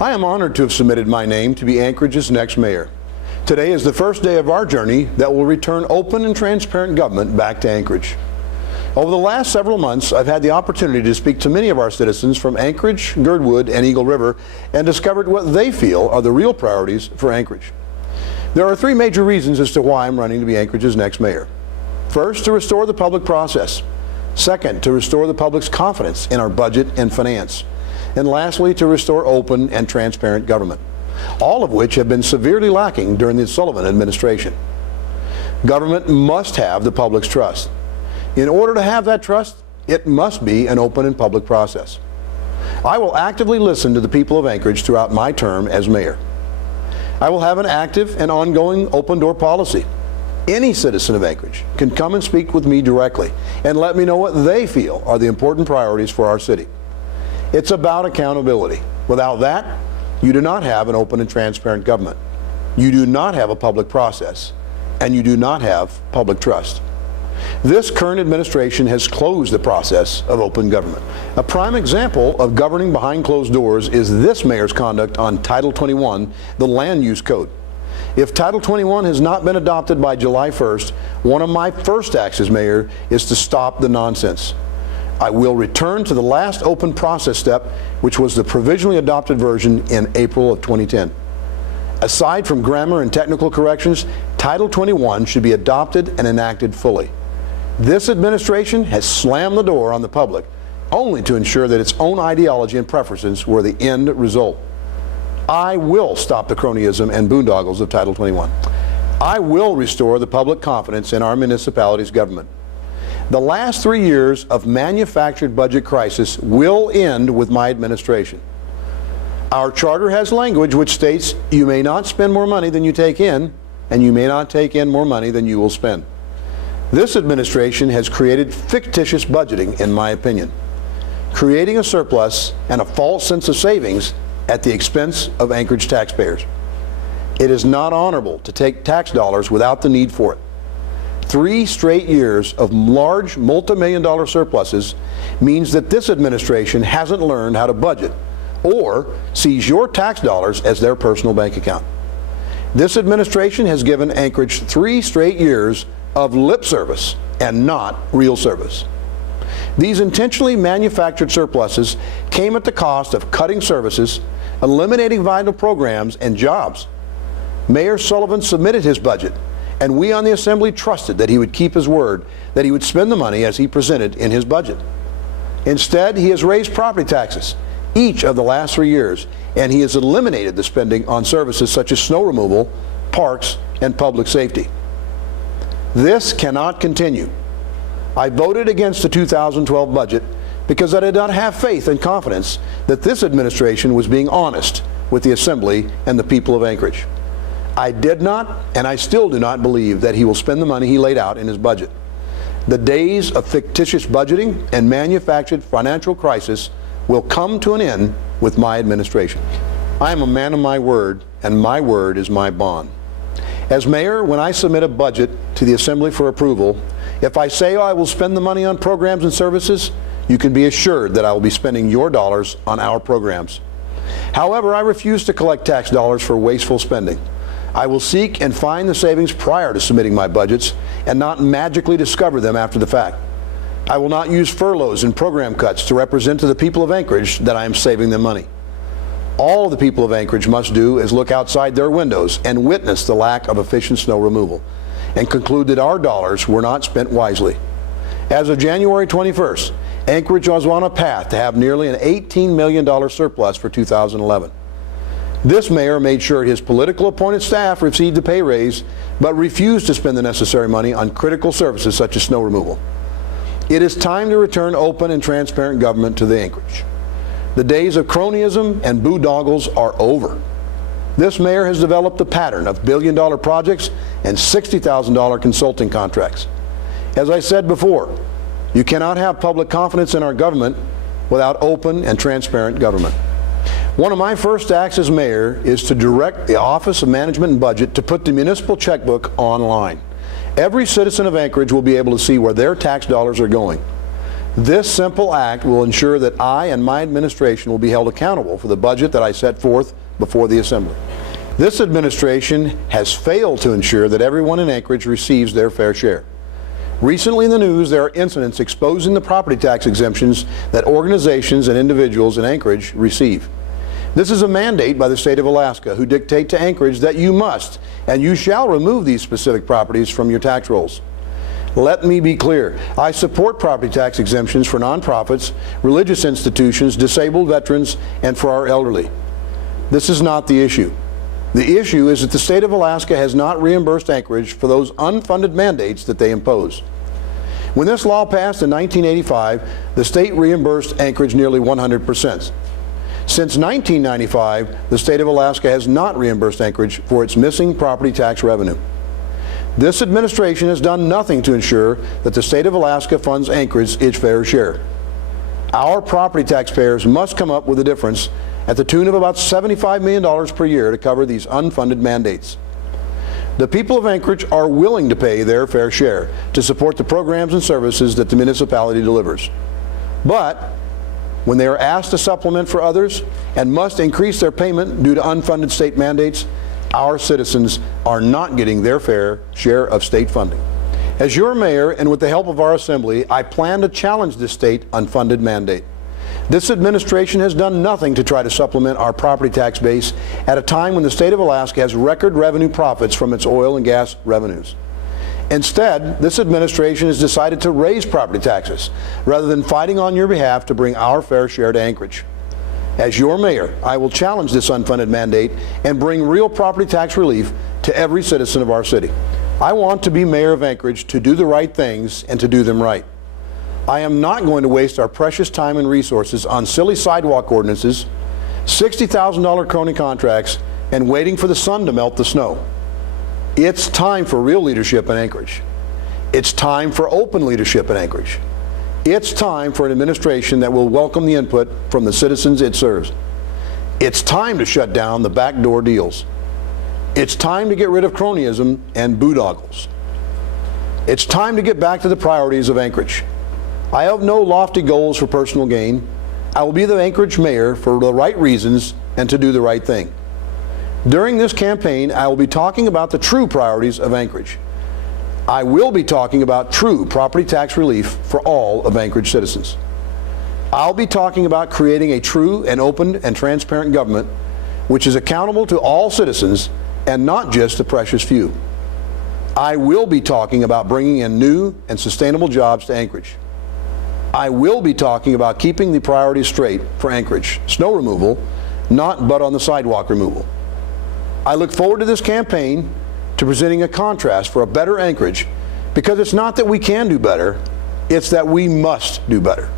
I am honored to have submitted my name to be Anchorage's next mayor. Today is the first day of our journey that will return open and transparent government back to Anchorage. Over the last several months, I've had the opportunity to speak to many of our citizens from Anchorage, Girdwood, and Eagle River and discovered what they feel are the real priorities for Anchorage. There are three major reasons as to why I'm running to be Anchorage's next mayor. First, to restore the public process. Second, to restore the public's confidence in our budget and finance. And lastly, to restore open and transparent government, all of which have been severely lacking during the Sullivan administration. Government must have the public's trust. In order to have that trust, it must be an open and public process. I will actively listen to the people of Anchorage throughout my term as mayor. I will have an active and ongoing open door policy. Any citizen of Anchorage can come and speak with me directly and let me know what they feel are the important priorities for our city. It's about accountability. Without that, you do not have an open and transparent government. You do not have a public process, and you do not have public trust. This current administration has closed the process of open government. A prime example of governing behind closed doors is this mayor's conduct on Title 21, the Land Use Code. If Title 21 has not been adopted by July 1st, one of my first acts as mayor is to stop the nonsense. I will return to the last open process step, which was the provisionally adopted version in April of 2010. Aside from grammar and technical corrections, Title 21 should be adopted and enacted fully. This administration has slammed the door on the public only to ensure that its own ideology and preferences were the end result. I will stop the cronyism and boondoggles of Title 21. I will restore the public confidence in our municipality's government. The last 3 years of manufactured budget crisis will end with my administration. Our charter has language which states you may not spend more money than you take in, and you may not take in more money than you will spend. This administration has created fictitious budgeting, in my opinion, creating a surplus and a false sense of savings at the expense of Anchorage taxpayers. It is not honorable to take tax dollars without the need for it. 3 straight years of large multi-million-dollar surpluses means that this administration hasn't learned how to budget or sees your tax dollars as their personal bank account. This administration has given Anchorage 3 straight years of lip service and not real service. These intentionally manufactured surpluses came at the cost of cutting services, eliminating vital programs and jobs. Mayor Sullivan submitted his budget, and we on the Assembly trusted that he would keep his word, that he would spend the money as he presented in his budget. Instead, he has raised property taxes each of the last 3 years, and he has eliminated the spending on services such as snow removal, parks, and public safety. This cannot continue. I voted against the 2012 budget because I did not have faith and confidence that this administration was being honest with the Assembly and the people of Anchorage. I did not, and I still do not believe that he will spend the money he laid out in his budget. The days of fictitious budgeting and manufactured financial crisis will come to an end with my administration. I am a man of my word, and my word is my bond. As mayor, when I submit a budget to the Assembly for approval, if I say I will spend the money on programs and services, you can be assured that I will be spending your dollars on our programs. However, I refuse to collect tax dollars for wasteful spending. I will seek and find the savings prior to submitting my budgets and not magically discover them after the fact. I will not use furloughs and program cuts to represent to the people of Anchorage that I am saving them money. All the people of Anchorage must do is look outside their windows and witness the lack of efficient snow removal and conclude that our dollars were not spent wisely. As of January 21st, Anchorage was on a path to have nearly an $18 million surplus for 2011. This mayor made sure his political appointed staff received a pay raise, but refused to spend the necessary money on critical services such as snow removal. It is time to return open and transparent government to the Anchorage. The days of cronyism and boondoggles are over. This mayor has developed a pattern of billion-dollar projects and $60,000 consulting contracts. As I said before, you cannot have public confidence in our government without open and transparent government. One of my first acts as mayor is to direct the Office of Management and Budget to put the municipal checkbook online. Every citizen of Anchorage will be able to see where their tax dollars are going. This simple act will ensure that I and my administration will be held accountable for the budget that I set forth before the Assembly. This administration has failed to ensure that everyone in Anchorage receives their fair share. Recently in the news, there are incidents exposing the property tax exemptions that organizations and individuals in Anchorage receive. This is a mandate by the state of Alaska, who dictate to Anchorage that you must and you shall remove these specific properties from your tax rolls. Let me be clear. I support property tax exemptions for nonprofits, religious institutions, disabled veterans, and for our elderly. This is not the issue. The issue is that the state of Alaska has not reimbursed Anchorage for those unfunded mandates that they impose. When this law passed in 1985, the state reimbursed Anchorage nearly 100%. Since 1995, the state of Alaska has not reimbursed Anchorage for its missing property tax revenue. This administration has done nothing to ensure that the state of Alaska funds Anchorage its fair share. Our property taxpayers must come up with a difference at the tune of about $75 million per year to cover these unfunded mandates. The people of Anchorage are willing to pay their fair share to support the programs and services that the municipality delivers. But when they are asked to supplement for others and must increase their payment due to unfunded state mandates, our citizens are not getting their fair share of state funding. As your mayor, and with the help of our assembly, I plan to challenge this state unfunded mandate. This administration has done nothing to try to supplement our property tax base at a time when the state of Alaska has record revenue profits from its oil and gas revenues. Instead, this administration has decided to raise property taxes rather than fighting on your behalf to bring our fair share to Anchorage. As your mayor, I will challenge this unfunded mandate and bring real property tax relief to every citizen of our city. I want to be mayor of Anchorage to do the right things and to do them right. I am not going to waste our precious time and resources on silly sidewalk ordinances, $60,000 crony contracts, and waiting for the sun to melt the snow. It's time for real leadership in Anchorage. It's time for open leadership in Anchorage. It's time for an administration that will welcome the input from the citizens it serves. It's time to shut down the backdoor deals. It's time to get rid of cronyism and boondoggles. It's time to get back to the priorities of Anchorage. I have no lofty goals for personal gain. I will be the Anchorage mayor for the right reasons and to do the right thing. During this campaign, I will be talking about the true priorities of Anchorage. I will be talking about true property tax relief for all of Anchorage citizens. I'll be talking about creating a true and open and transparent government which is accountable to all citizens and not just the precious few. I will be talking about bringing in new and sustainable jobs to Anchorage. I will be talking about keeping the priorities straight for Anchorage: snow removal, not butt on the sidewalk removal. I look forward to this campaign, to presenting a contrast for a better Anchorage, because it's not that we can do better, it's that we must do better.